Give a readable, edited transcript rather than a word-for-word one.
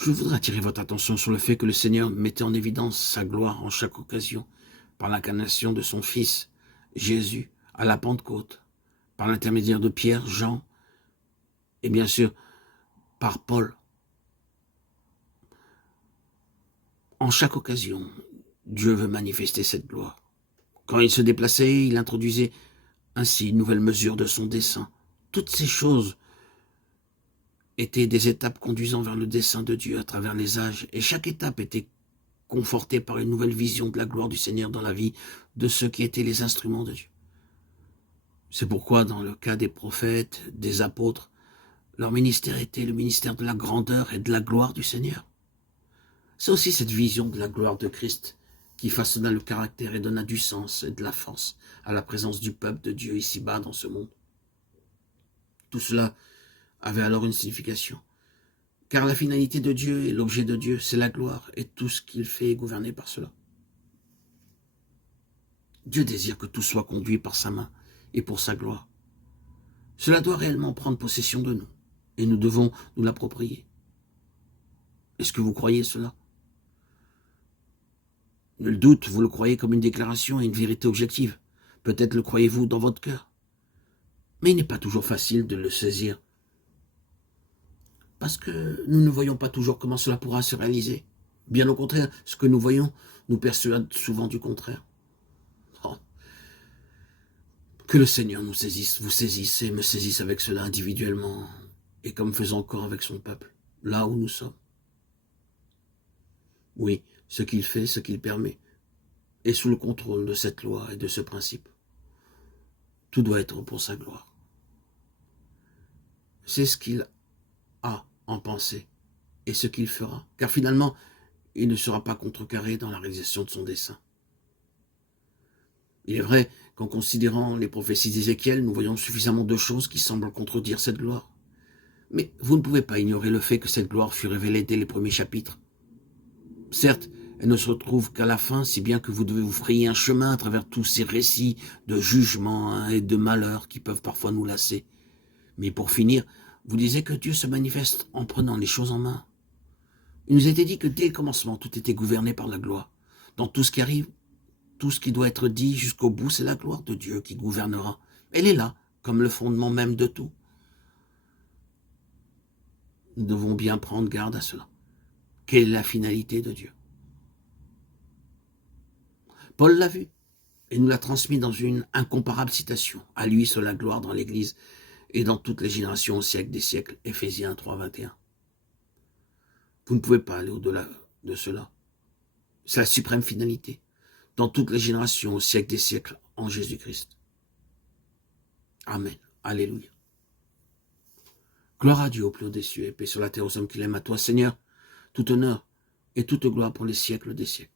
Je voudrais attirer votre attention sur le fait que le Seigneur mettait en évidence sa gloire en chaque occasion, par l'incarnation de son Fils, Jésus, à la Pentecôte, par l'intermédiaire de Pierre, Jean, et bien sûr par Paul. En chaque occasion, Dieu veut manifester cette gloire. Quand il se déplaçait, il introduisait ainsi une nouvelle mesure de son dessein. Toutes ces choses étaient des étapes conduisant vers le dessein de Dieu à travers les âges, et chaque étape était confortée par une nouvelle vision de la gloire du Seigneur dans la vie de ceux qui étaient les instruments de Dieu. C'est pourquoi, dans le cas des prophètes, des apôtres, leur ministère était le ministère de la grandeur et de la gloire du Seigneur. C'est aussi cette vision de la gloire de Christ qui façonna le caractère et donna du sens et de la force à la présence du peuple de Dieu ici-bas dans ce monde. Tout cela avait alors une signification, car la finalité de Dieu et l'objet de Dieu, c'est la gloire, et tout ce qu'il fait est gouverné par cela. Dieu désire que tout soit conduit par sa main et pour sa gloire. Cela doit réellement prendre possession de nous, et nous devons nous l'approprier. Est-ce que vous croyez cela? Nul doute, vous le croyez comme une déclaration et une vérité objective. Peut-être le croyez-vous dans votre cœur. Mais il n'est pas toujours facile de le saisir. Parce que nous ne voyons pas toujours comment cela pourra se réaliser. Bien au contraire, ce que nous voyons nous persuade souvent du contraire. Oh. Que le Seigneur nous saisisse, vous saisisse et me saisisse avec cela individuellement, et comme faisant encore avec son peuple, là où nous sommes. Oui, ce qu'il fait, ce qu'il permet, est sous le contrôle de cette loi et de ce principe. Tout doit être pour sa gloire. C'est ce qu'il a en pensée et ce qu'il fera, car finalement, il ne sera pas contrecarré dans la réalisation de son dessein. Il est vrai qu'en considérant les prophéties d'Ézéchiel, nous voyons suffisamment de choses qui semblent contredire cette gloire. Mais vous ne pouvez pas ignorer le fait que cette gloire fut révélée dès les premiers chapitres. Certes, elle ne se retrouve qu'à la fin, si bien que vous devez vous frayer un chemin à travers tous ces récits de jugement et de malheur qui peuvent parfois nous lasser. Mais pour finir, vous disiez que Dieu se manifeste en prenant les choses en main. Il nous était dit que dès le commencement, tout était gouverné par la gloire. Dans tout ce qui arrive, tout ce qui doit être dit jusqu'au bout, c'est la gloire de Dieu qui gouvernera. Elle est là, comme le fondement même de tout. Nous devons bien prendre garde à cela. Quelle est la finalité de Dieu? Paul l'a vu et nous l'a transmis dans une incomparable citation. À lui soit la gloire dans l'Église et dans toutes les générations au siècle des siècles. Éphésiens 3, 21. Vous ne pouvez pas aller au-delà de cela. C'est la suprême finalité. Dans toutes les générations au siècle des siècles en Jésus-Christ. Amen. Alléluia. Gloire à Dieu au plus haut des cieux et paix sur la terre aux hommes qu'il aime. À toi, Seigneur, tout honneur et toute gloire pour les siècles des siècles.